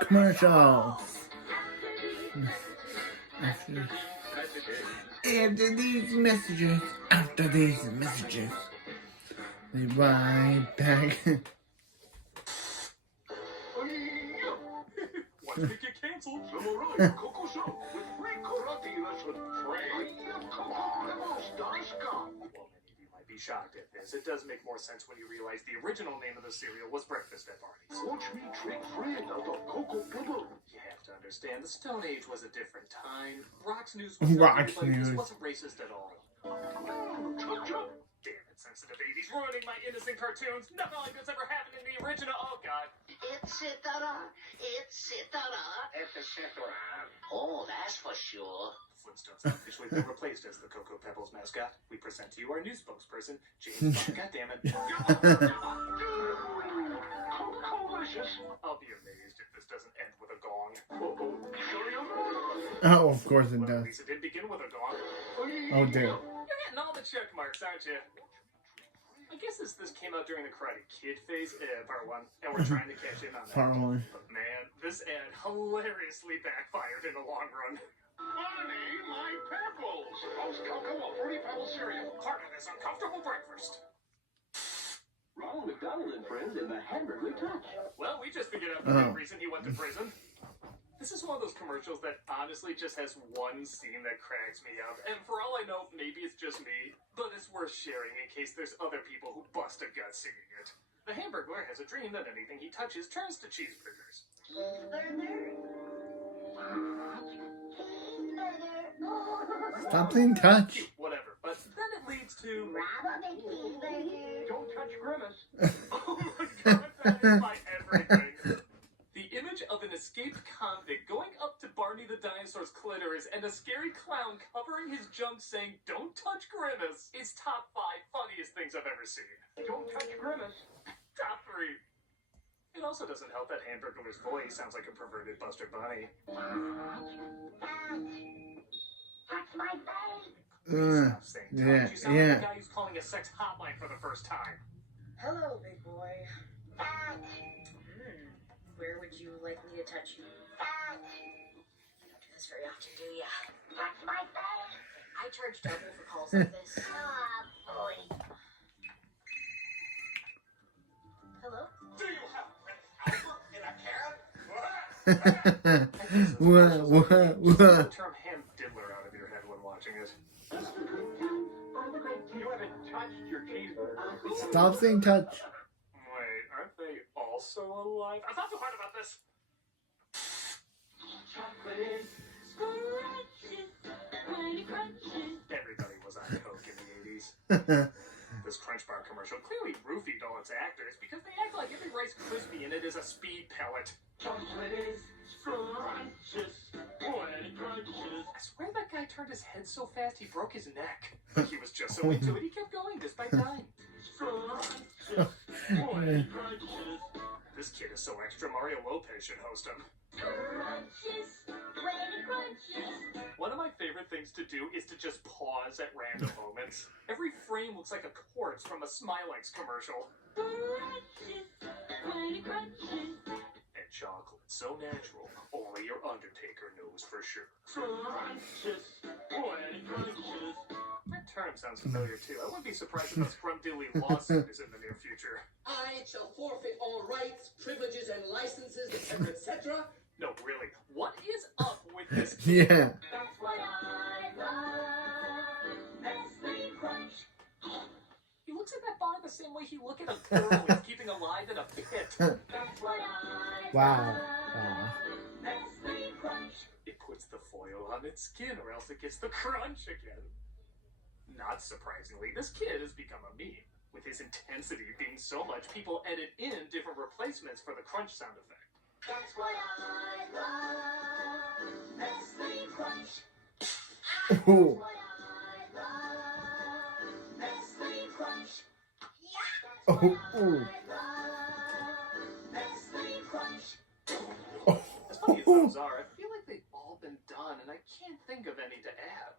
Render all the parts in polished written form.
commercials. After these messages, we ride back. Watch me get canceled. The Coco Show with free karate lesson. Well, many of you might be shocked at this. It does make more sense when you realize the original name of the cereal was Breakfast at Barney's. Watch me trick Fred out of Coco Pebble. You have to understand, the Stone Age was a different time. Rock's News wasn't racist at all. Damn it, sensitive 80s, ruining my innocent cartoons. Nothing good's ever happened in the original. Oh, God. Etc. Oh, that's for sure. Flintstones have officially been replaced as the Cocoa Pebbles mascot. We present to you our new spokesperson, James Bond. God damn it. I'll be amazed if this doesn't end with a gong. Oh, of course it Well, at does. least it did begin with a gong. Oh, dear. You're getting all the check marks, aren't you? I guess this came out during the Karate Kid phase, part 1, and we're trying to cash in on that. Part 1. But man, this ad hilariously backfired in the long run. Honey, my pebbles. Most cocoa or fruity pebble cereal. Part of this uncomfortable breakfast. Ronald McDonald and friends in the Hamburger Touch. Well, we just figured out the main reason he went to prison. This is one of those commercials that honestly just has one scene that cracks me up. And for all I know, maybe it's just me, but it's worth sharing in case there's other people who bust a gut seeing it. The Hamburglar has a dream that anything he touches turns to cheeseburgers. Stop saying touch. Cute, whatever. But then it leads to... Don't touch Grimace. Oh my god, that is my everything. The image of an escaped convict going up to Barney the dinosaur's clitoris and a scary clown covering his junk saying, "Don't touch Grimace," is top 5 funniest things I've ever seen. Don't touch Grimace. Top 3. It also doesn't help that Hamburglar's voice sounds like a perverted Buster Bunny. That's my face. Stop saying touch. Yeah, You sound like a guy who's calling a sex hotline for the first time. Hello, big boy. Where would you like me to touch you? You don't do this very often, do ya? That's my face. I charge double for calls like this. Boy. Hello? Do you have in a can? What? The term ham diddler out of your head when watching it. You haven't touched your cheeseburger. Stop saying touch. Wait, aren't they also alive? I'm not too hard about this. Everybody was on coke in the 80s. This Crunch Bar commercial clearly roofied all its actors because they act like every Rice Krispie in it is a speed pellet. I swear that guy turned his head so fast he broke his neck. But he was just so into it, he kept going despite dying. This kid is so extra, Mario Lopez should host him. One of my favorite things to do is to just pause at random moments. Every frame looks like a corpse from a Smilex commercial. And chocolate, so natural, only your Undertaker knows for sure. That term sounds familiar too. I wouldn't be surprised if a Scrumdiddly lawsuit is in the near future. I shall forfeit all rights, privileges, and licenses, etc., etc. No, really, what is up with this kid? Yeah. That's what I love. Nestle Crunch. He looks at that bar the same way he look at a girl he's keeping alive in a pit. That's what I Wow. love. Nestle Crunch. It puts the foil on its skin or else it gets the crunch again. Not surprisingly, this kid has become a meme. With his intensity being so much, people edit in different replacements for the crunch sound effect. That's what I love. Nestle Crunch. Oh. What I love. Nestle Crunch. Oh. Oh. Nestle Crunch. As funny as those are, I feel like they've all been done, and I can't think of any to add.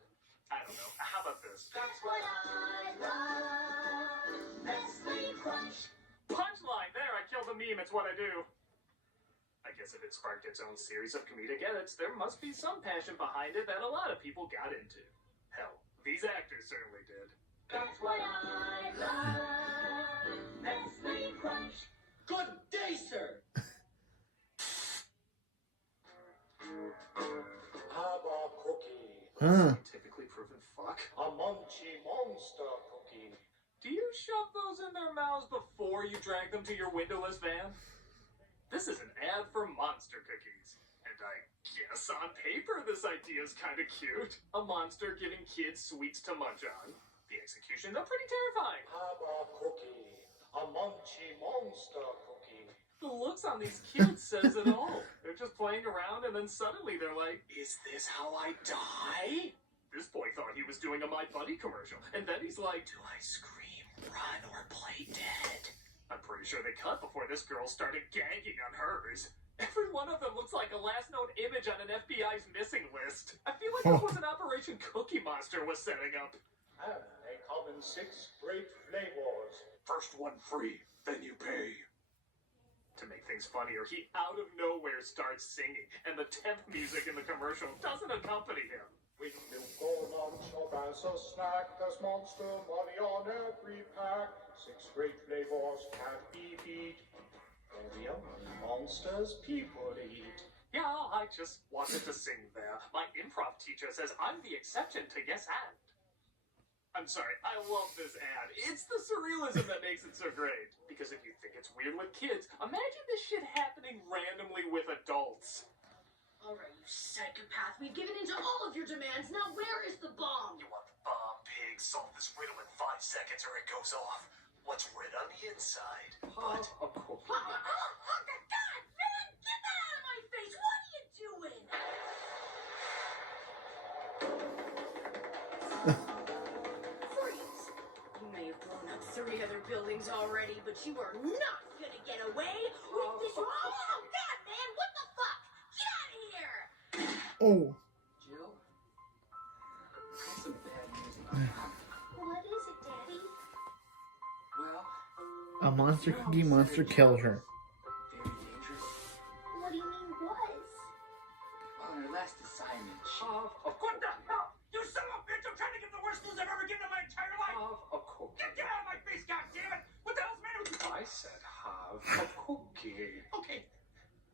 I don't know. How about this? That's what I love. Nestle Crunch. Punchline! There, I killed the meme. It's what I do. I guess if it sparked its own series of comedic edits, there must be some passion behind it that a lot of people got into. Hell, these actors certainly did. That's what I love. Nestle Crunch. Good day, sir. Have a cookie. Huh. Scientifically proven fuck. A munchy monster cookie. Do you shove those in their mouths before you drag them to your windowless van? This is an ad for monster cookies. And I guess on paper this idea is kind of cute. A monster giving kids sweets to munch on. The execution, though, pretty terrifying. Have a cookie. A munchy monster cookie. The looks on these kids says it all. They're just playing around and then suddenly they're like, is this how I die? This boy thought he was doing a My Buddy commercial. And then he's like, do I scream, run, or play dead? I'm pretty sure they cut before this girl started gagging on hers. Every one of them looks like a last known image on an FBI's missing list. I feel like this was an Operation Cookie Monster was setting up. And they come in 6 great flavors. First one free, then you pay. To make things funnier, he out of nowhere starts singing, and the 10th music in the commercial doesn't accompany him. With milk or lunch or as a snack, there's monster money on every pack. 6 great flavors can't be beat. They're the only monsters people eat. Yeah, I just wanted to sing there. My improv teacher says I'm the exception to yes and. I'm sorry, I love this ad. It's the surrealism that makes it so great. Because if you think it's weird with kids, imagine this shit happening randomly with adults. Alright, you psychopath. We've given in to all of your demands. Now where is the bomb? You want the bomb, pig? Solve this riddle in 5 seconds or it goes off. What's red on the inside? But a cookie. God, man! Get that out of my face! What are you doing? Freeze! You may have blown up 3 other buildings already, but you are not gonna get away with this. Oh, God, man! What the fuck? Get out of here! Oh. Jill? I have some bad news about Pop. What is it, Daddy? Well, A monster cookie monster kills her. very dangerous. What do you mean, was? On her last assignment, she... What the hell? You son of a bitch! I'm trying to give the worst news I've ever given in my entire life! A cookie. Get out of my face, goddammit! What the hell's the matter with you? I said have a cookie. Okay,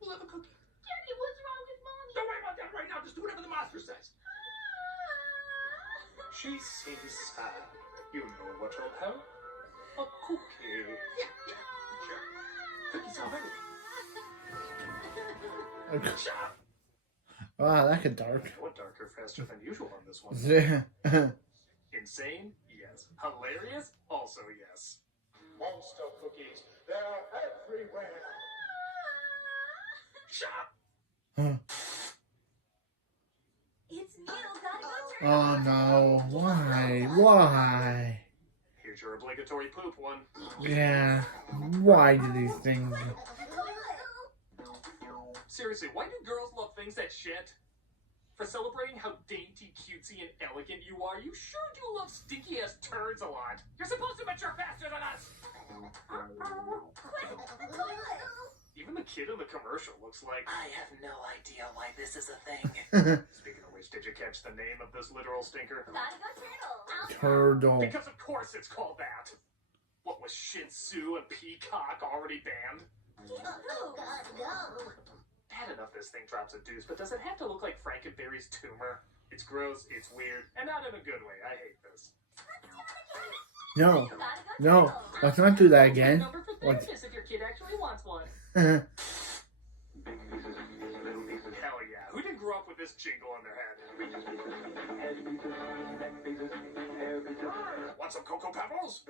we'll have a cookie. Daddy, what's wrong with Mommy? Don't worry about that right now. Just do whatever the monster says. She seems sad. You know what'll help? A cookie. Yeah, sure. Cookie's already. Wow, that got dark. What darker, faster than usual on this one? Yeah. Insane? Yes. Hilarious? Also yes. Monster cookies, they're everywhere. Shut up! It's Neil, gotta go turn Oh no. Why? Why? Here's your obligatory poop one. Yeah. Why do these things? Seriously, why do girls love things that shit? For celebrating how dainty, cutesy, and elegant you are, you sure do love stinky-ass turds a lot. You're supposed to mature faster than us! Quick, the toilet! Even the kid in the commercial looks like... I have no idea why this is a thing. Speaking of which, did you catch the name of this literal stinker? Gotta go turtle. Turtle. Because of course it's called that. What was Shih Tzu and Peacock already banned? Gotta go. Bad enough this thing drops a deuce, but does it have to look like Frankenberry's tumor? It's gross, it's weird, and not in a good way. I hate this. No. Gotta go No. turtle. Let's not do that again. Number for What? therapist if your kid actually wants one. Uh, Hell yeah. Who didn't grow up with this jingle in their head? Want some Cocoa Pebbles?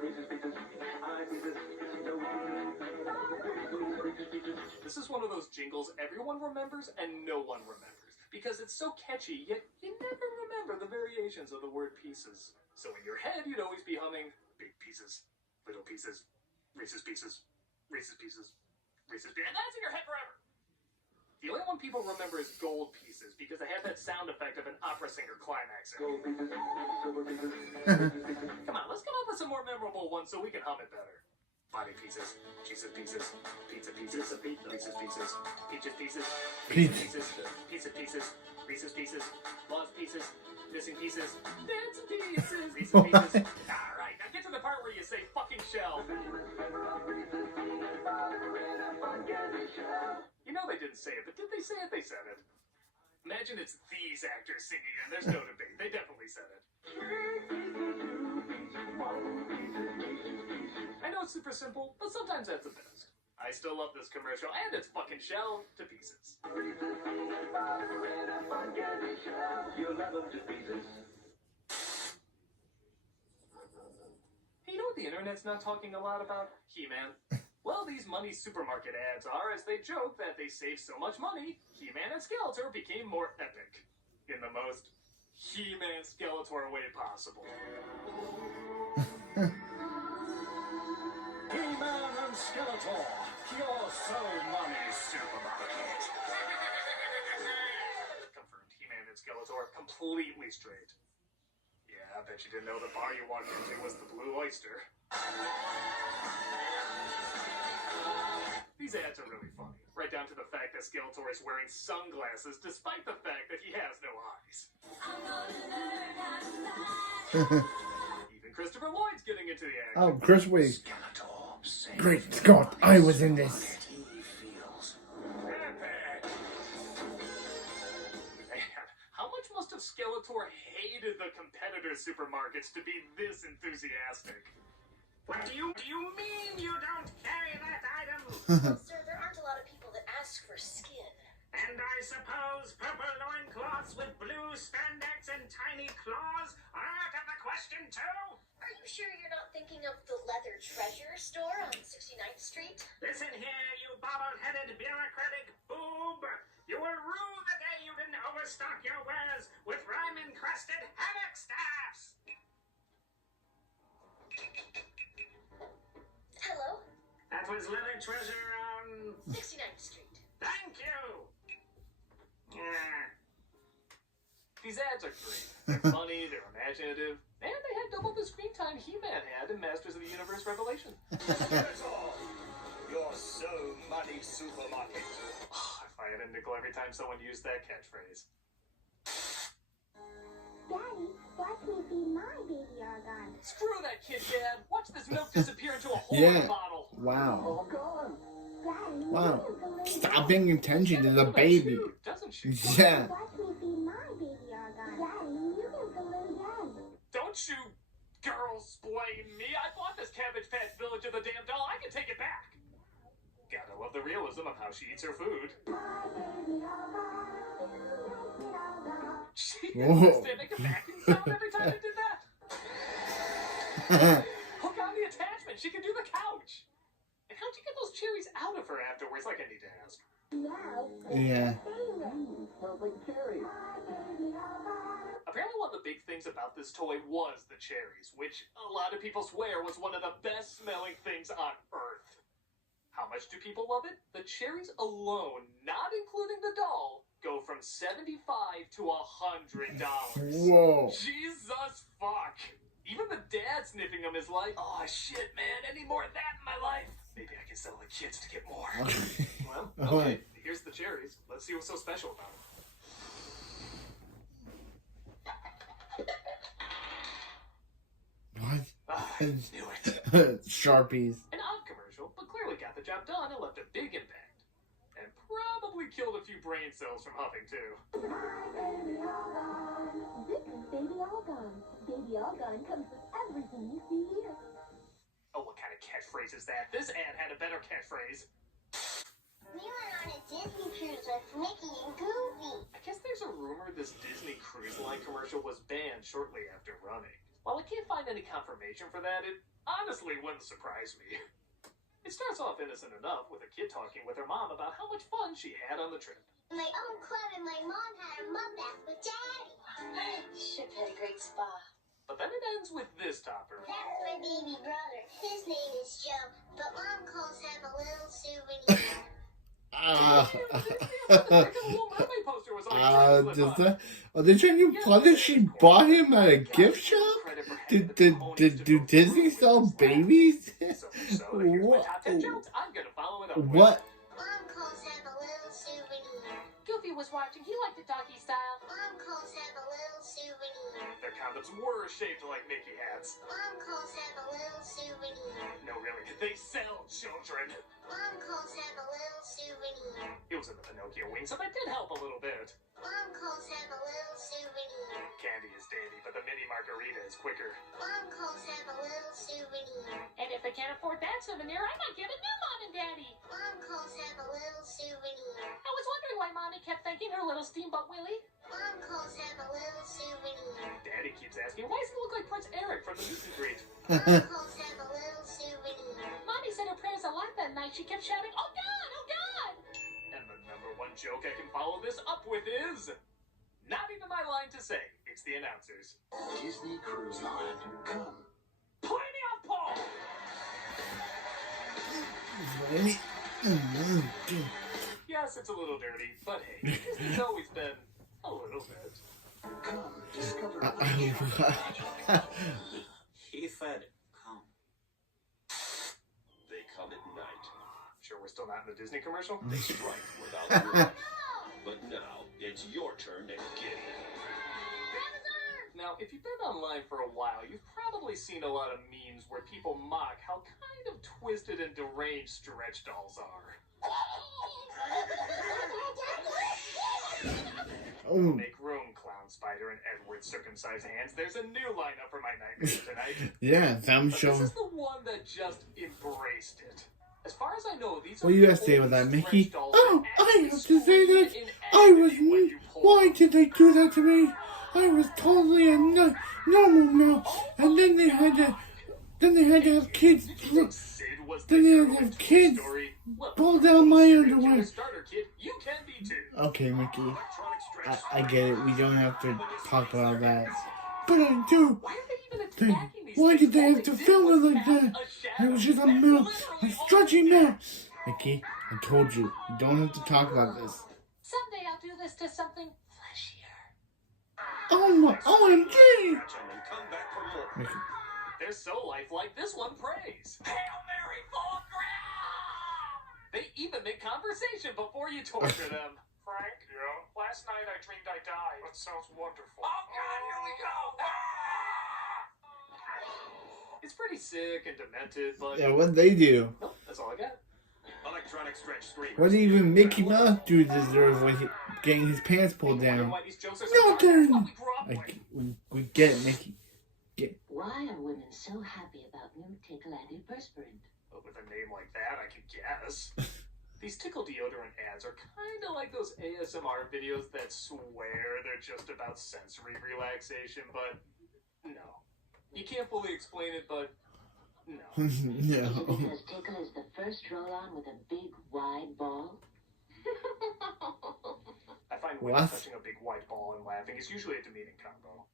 This is one of those jingles everyone remembers and no one remembers. Because it's so catchy, yet you never remember the variations of the word pieces. So in your head, you'd always be humming big pieces, little pieces, Reese's pieces, Reese's pieces, Reese's pieces. And that's in your head forever. The only one people remember is gold pieces because they have that sound effect of an opera singer climaxing. Come on, let's come up with some more memorable ones so we can hum it better. Body pieces, Jesus pieces, pizza pieces, Reese's pieces, peaches pieces, Peach. pieces, pizza pieces, Reese's pieces, lost pieces, missing pieces, dance pieces, Reese's pieces. Alright, now get to the part where you say fucking shell. You know they didn't say it, but did they say it? They said it. Imagine it's these actors singing and there's no debate. They definitely said it. I know it's super simple, but sometimes that's the best. I still love this commercial and its fucking shell to pieces. Hey, you know what the internet's not talking a lot about? He-Man. Well, these money supermarket ads are, as they joke that they save so much money, He-Man and Skeletor became more epic. In the most He-Man Skeletor way possible. He-Man and Skeletor, your soul money supermarket. Confirmed, He-Man and Skeletor completely straight. Yeah, I bet you didn't know the bar you walked into was the Blue Oyster. These ads are really funny, right down to the fact that Skeletor is wearing sunglasses despite the fact that he has no eyes. Even Christopher Lloyd's getting into the act. Oh, Chris Wade. Skeletor, save Great Scott, I was in this. he feels Man, how much must have Skeletor hated the competitor supermarkets to be this enthusiastic? What do you mean you don't carry that item? Well, sir, there aren't a lot of people that ask for skin. And I suppose purple loincloths with blue spandex and tiny claws are out of the question too? Are you sure you're not thinking of the Leather Treasure store on 69th Street? Listen here, you bobble-headed bureaucratic boob. You will rue the day you didn't overstock your wares with rhyme-encrusted hammock staffs. Hello? That was Leather Treasure on... 69th Street. Thank you! Yeah. These ads are great. They're funny, they're imaginative, and they had double the screen time He-Man had in Masters of the Universe Revelation. Skeletor, your soul money supermarket. If I had a nickel every time someone used that catchphrase. Daddy, watch me feed my baby argon. Screw that kid, Dad! Watch this milk disappear into a hole Yeah. in the bottle! Wow. Daddy, you Wow. can believe Stop paying attention to the That's baby. cute, doesn't she? Yeah. Watch me feed my baby argon. Daddy, you can believe that. Don't you girls-splain me! I bought this Cabbage Patch Village of the damn doll! I can take it back! Gotta love the realism of how she eats her food. She Whoa. did make a vacuum sound every time they did that. Hook on the attachment. She can do the couch. And how'd you get those cherries out of her afterwards? Like I need to ask. Yeah. Apparently one of the big things about this toy was the cherries, which a lot of people swear was one of the best smelling things on Earth. How much do people love it? The cherries alone, not including the doll, go from $75 to $100. Whoa. Jesus fuck. Even the dad sniffing them is like, oh shit, man, I need more of that in my life. Maybe I can sell the kids to get more. Well, okay, here's the cherries. Let's see what's so special about them. What? I knew it. Sharpies. An odd commercial, but clearly got the job done and left a big impact. And probably killed a few brain cells from huffing too. This is baby argon. Baby argon comes with everything you see here. Oh, what kind of catchphrase is that? This ad had a better catchphrase. We went on a Disney cruise with Mickey and Goofy. I guess there's a rumor this Disney Cruise Line commercial was banned shortly after running. While I can't find any confirmation for that, it honestly wouldn't surprise me. It starts off innocent enough with a kid talking with her mom about how much fun she had on the trip. My own club and my mom had a mud bath with Daddy. Ship had a great spa. But then it ends with this topper. That's my baby brother. His name is Joe, but Mom calls him a little souvenir. The Little Mermaid poster was on the Does that? Are they trying to plug that she bought him at a gift shop? Do Disney sell babies? So So here's my What? top 10 jokes. I'm gonna follow it up with. What? Mom calls him a little souvenir. Goofy was watching. He liked the doggy style. Mom calls him a little souvenir. Their condoms were shaped like Mickey hats. Mom calls him a little souvenir. No, really, they sell children. Mom calls him a little souvenir. It was in the Pinocchio wing, so that did help a little bit. Mom calls him a little souvenir. Candy is dandy, but the mini margarita is quicker. Mom calls him a little souvenir. And if they can't afford that souvenir, I might get a new mom and daddy. Mom calls him a little souvenir. I was wondering why Mommy kept thanking her little steamboat Willie. Mom calls him a little souvenir. Daddy keeps asking, why does he look like Prince Eric from the meet and greet? Mom calls him a little souvenir. Mommy said her prayers a lot that night. She kept shouting, "Oh God, oh God!" And the number one joke I can follow this up with is... not even my line to say. It's the announcers. Disney Cruise Line. Come. Play me off, Paul! Yes, it's a little dirty, but hey, Disney's always been a little bit. Come. Discover what He said, come. they come at night. Sure we're still not in the Disney commercial? They strike without warning. But now, it's your turn to get it. Now, if you've been online for a while, you've probably seen a lot of memes where people mock how kind of twisted and deranged stretch dolls are. Oh, Make room, Clown Spider and Edward's circumcised hands. There's a new lineup for my nightmare tonight. yeah, some But show. this is the one that just embraced it. As far as I know, these What are do you the have to say only about that, stretch Mickey? dolls Oh, that I actually have to say that scream in I was. agony when you pull Why them. did they do that to me? I was totally a normal now, and then they had to. Then they had to have kids. Did you think Sid was the Then they had hero to of have Toy kids Story? Well, pull down my serial underwear. killer starter kid, you can be too. Okay, Mickey. Electronic stretch I get it. We don't have to talk about that. But I do. Why are they even Then attacking these why things? did they All have to did film was it like cast that? a It was shadow. just a That's mouth, literally a all stretchy they did. mouth. Mickey, I told you, you don't have to talk about this. Someday I'll do this to something fleshier. Oh my, OMG! Catch 'em and come back for more. Mickey, They're so lifelike, this one prays. Hail Mary, full of grace! They even make conversation before you torture them. Frank? Yeah? Last night I dreamed I died. That sounds wonderful. Oh God, here we go! It's pretty sick and demented, but yeah, what'd they do? nope, that's all I got. Electronic stretch screamers. What did even Mickey Mouse do to deserve getting his pants pulled Wondering down? why these jokes are so No dark? That's turn! what we grew up with. We get it, Mickey. Why are women so happy about new Tickle antiperspirant? But with a name like that, I could guess. These tickle deodorant ads are kind of like those ASMR videos that swear they're just about sensory relaxation, but no. You can't fully explain it, but no. Is it No. because Tickle is the first roll-on with a big, wide ball? I find women What? touching a big white ball and laughing is usually a demeaning combo.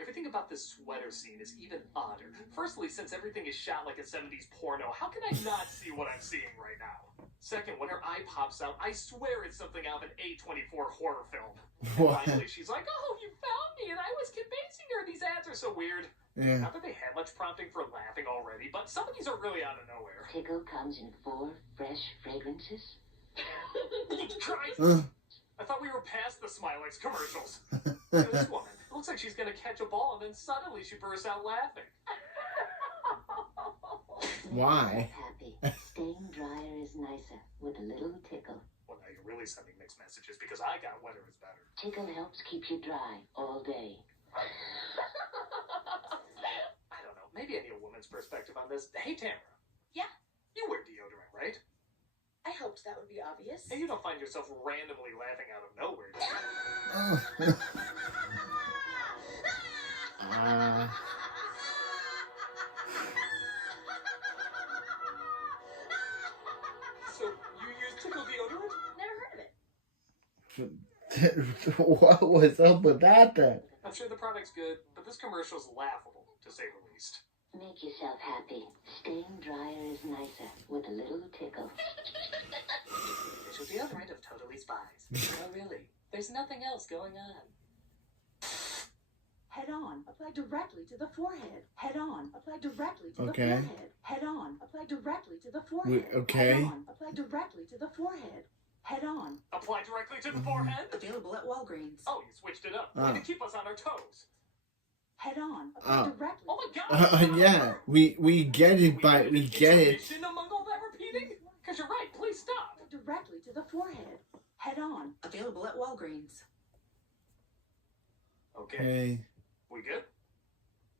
Everything about this sweater scene is even odder. Firstly, since everything is shot like a 70s porno, how can I not see what I'm seeing right now? Second, when her eye pops out, I swear it's something out of an A24 horror film. And What? finally, she's like, oh, you found me, and I was convincing her. These ads are so weird. Yeah. Not that they had much prompting for laughing already, but some of these are really out of nowhere. Tickle comes in 4 fresh fragrances. Christ! Uh, I thought we were past the Smilex commercials. Look at this woman. It looks like she's gonna catch a ball, and then suddenly she bursts out laughing. Why? Happy. Staying drier is nicer with a little Tickle. Well, now you're really sending mixed messages because I got wetter is better. Tickle helps keep you dry all day. I don't know. Maybe I need a woman's perspective on this. Hey, Tamara. Yeah? You wear deodorant, right? I hoped that would be obvious. And you don't find yourself randomly laughing out of nowhere, do you? So, you use tickle deodorant? Never heard of it. What was up with that then? I'm sure the product's good, but this commercial's laughable, to say the least. Make yourself happy. Staying drier is nicer with a little Tickle. Official deodorant of Totally Spies. Oh, really? There's nothing else going on. Head on. Apply directly to the forehead. Head on. Apply directly to Okay. the forehead. Head on. Apply directly to the forehead. Okay. Head on. Apply directly to the forehead. Head on. Apply directly to the forehead? Available at Walgreens. Oh, you switched it up. Way to keep us on our toes. Head on. Apply directly. Oh my god! Yeah, we get it, but we get it. Among all that repeating? Because you're right, please stop. Directly to the forehead. Head on. Available at Walgreens. Okay. Hey. We good?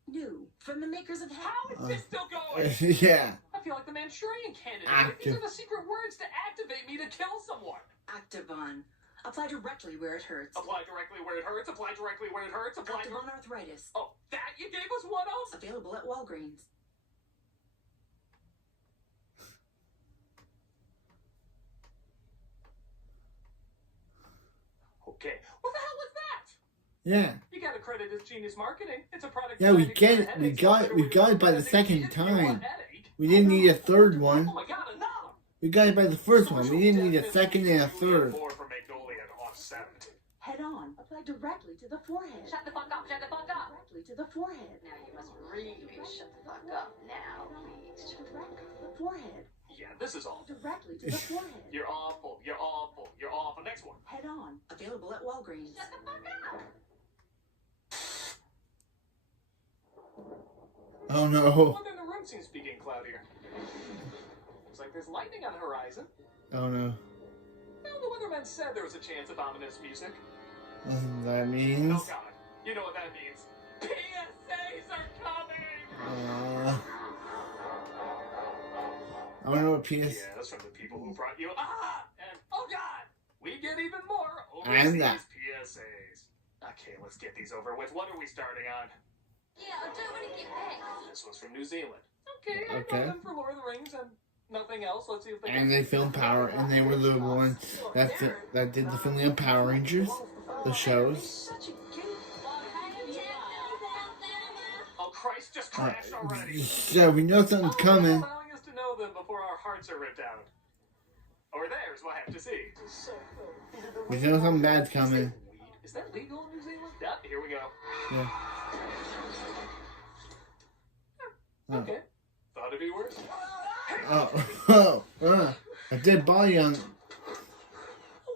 New. From the makers of How is this still going? Yeah. I feel like the Manchurian candidate. Active. These are the secret words to activate me to kill someone. Activon. Apply directly where it hurts. Apply directly where it hurts. Apply directly where it hurts. Apply. Activon arthritis. Oh, that you gave us one of? Available at Walgreens. Okay. What the hell was that? Yeah. You gotta credit his genius marketing. It's a product. Yeah, we designed to get cure it. We headaches. got it. We got it by the second time. We didn't need a third one. Oh my god, enough! We got it by the first one. We didn't need a second and a third. More for Magnolia and offset. Head on. Apply directly to the forehead. Shut the fuck up, shut the fuck up. Directly to the forehead. Now you must really shut the fuck up now, please. Directly to the forehead. Yeah, this is all. Directly to the forehead. You're awful. You're awful. You're awful. Next one. Head on. Available at Walgreens. Shut the fuck up. Oh no. Weather in the room seems to be getting cloudier. Looks like there's lightning on the horizon. Oh no. Well, the weatherman said there was a chance of ominous music. That means. Oh god. You know what that means. PSAs are coming! I don't know what PS. Yeah, that's from the people who brought you. And oh god! We get even more And overseas that. PSAs. Okay, let's get these over with. What are we starting on? Yeah, I don't want to get back. This one's from New Zealand. Okay, I Okay. know them for Lord of the Rings and nothing else. Let's see if they And they filmed Power, and they were the ones that did the filming of Power Rangers, the shows. Such a goof. Oh Christ, just crashed already. So we know something's coming. Allowing us to know them before our hearts are ripped out. Or theirs, we'll have to see. We know something bad's coming. Is that legal in New Zealand? Yeah, here we go. Yeah. Okay. Thought it'd be worse. A dead body on. How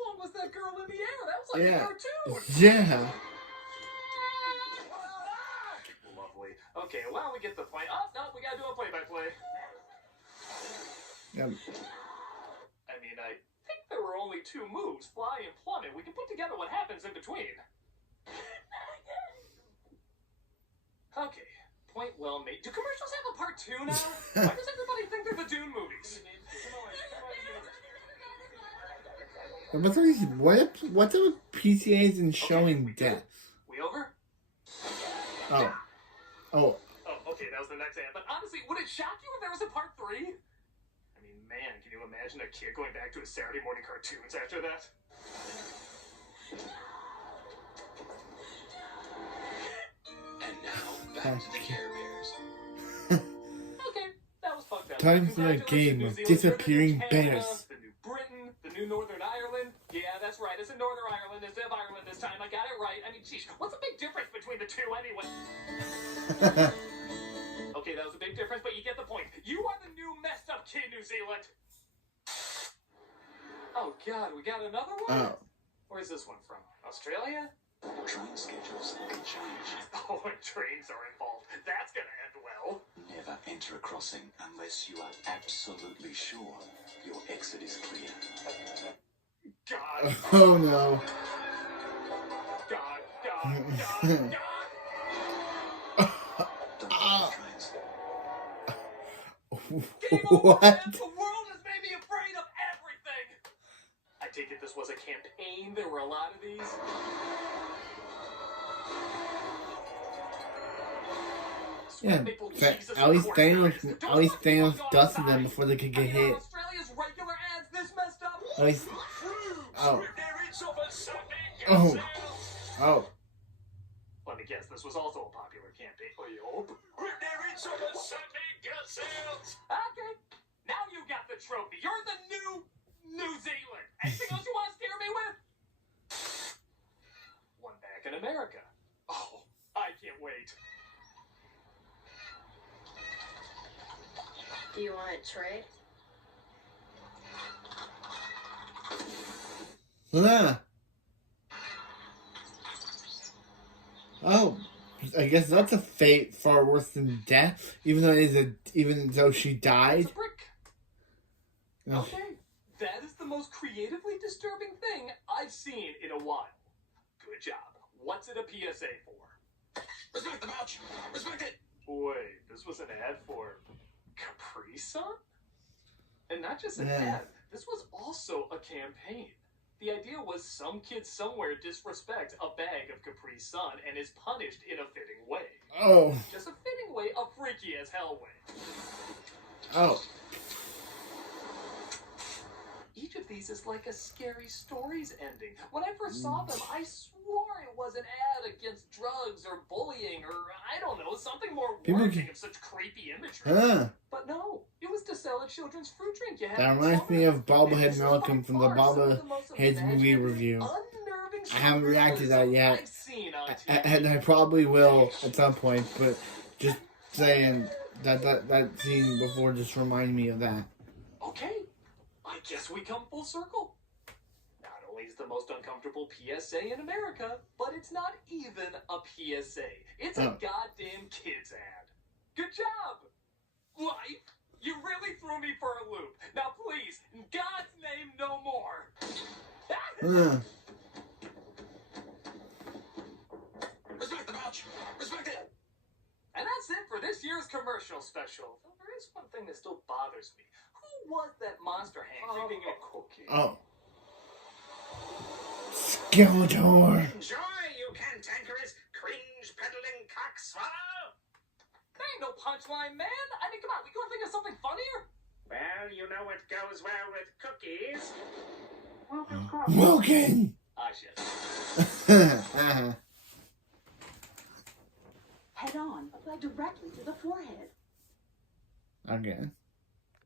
long was that girl in the air? That was like Yeah. a cartoon. Yeah. Lovely. Okay, well, we get the point. Oh, no, we gotta do a play-by-play. Yep. I mean, I think there were only two moves, fly and plummet. We can put together what happens in between. Okay, point well made. Do commercials have a part 2 now? Why does everybody think they're the Dune movies? What's up with PCAs and showing death? We over? Oh. Oh, okay, that was the next ad. But honestly, would it shock you if there was a part 3? I mean, man, can you imagine a kid going back to his Saturday morning cartoons after that? And now, back to the Care Bears. Okay, that was fucked up. Time for a game of disappearing bears. The new Britain, the new Northern Ireland. Yeah, that's right. It's in Northern Ireland instead of Ireland this time. I got it right. I mean, geez, what's the big difference between the two anyway? Okay, that was a big difference, but you get the point. You are the new messed up kid, New Zealand. Oh God, we got another one. Oh. Where's this one from? Australia? Train schedules can change. Oh, and trains are involved. That's gonna end well. Never enter a crossing unless you are absolutely sure your exit is clear. God. Oh no. God. Don't take trains. Game over, What? man. The world has made me afraid of everything. I take it this was a campaign. There were a lot of these. Yeah, at least Thanos dusted them before they could get hit. Australia's regular ads this messed up. At least, oh, Let me guess, this was also a popular campaign. Okay, now you got the trophy. You're the new New Zealand. Anything else you want to scare me with? One back in America. Oh, I can't Do you want to trade? Ah. Oh, I guess that's a fate far worse than death. Even though she died. It's a brick. Okay, that is the most creatively disturbing thing I've seen in a while. Good job. What's it a PSA for? Respect the pouch! Respect it! Wait, this was an ad for Capri Sun? And not just an Yeah. ad, this was also a campaign. The idea was some kid somewhere disrespects a bag of Capri Sun and is punished in a fitting way. Oh. Just a fitting way, a freaky as hell way. Oh. Each of these is like a scary stories ending. When I first saw them, I swore it was an ad against drugs or bullying or, I don't know, something more warranting of such creepy imagery. Huh. But no, it was to sell a children's fruit drink. You That reminds me of Bobblehead Malcolm from the Bobbleheads movie review. I haven't reacted to that yet, and I probably will at some point, but just saying that scene before just reminded me of that. Okay, I guess we come full circle. Not only is the most uncomfortable PSA in America, but it's not even a PSA. It's a goddamn kids ad. Good job! Life, you really threw me for a loop. Now please, in God's name, no more. Respect the pouch! Respect it! And that's it for this year's commercial special. Though there is one thing that still bothers me. Who was that monster hand creeping a cookie? Oh. Skeletor. Enjoy, you cantankerous, cringe-peddling cockswallow! There ain't no punchline, man. I mean, come on, we gonna think of something funnier? Well, you know what goes well with cookies. Wilkin. Ah, shit. Head on, apply directly to the forehead. Okay.